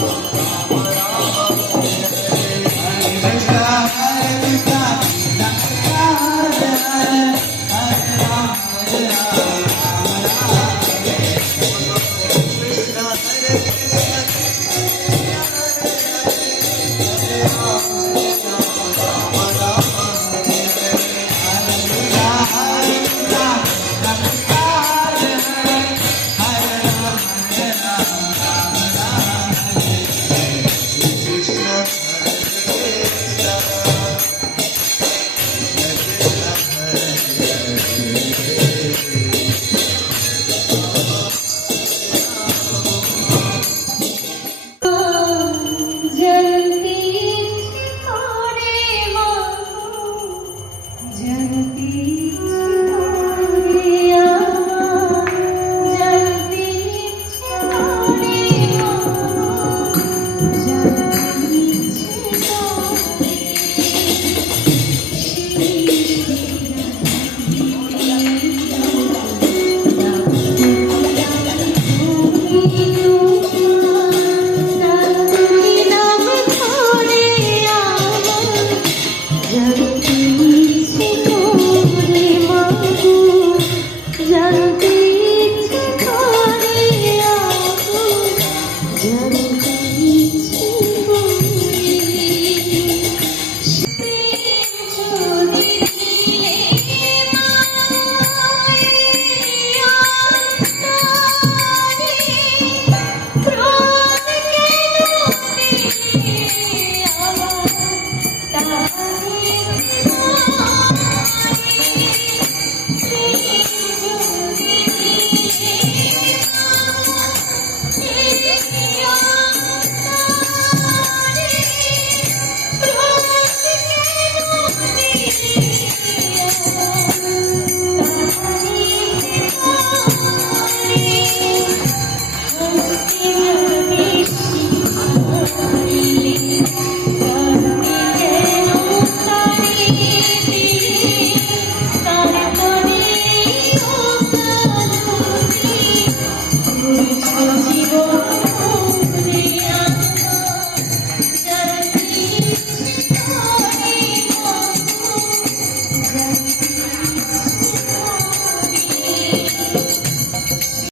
Música Yeah.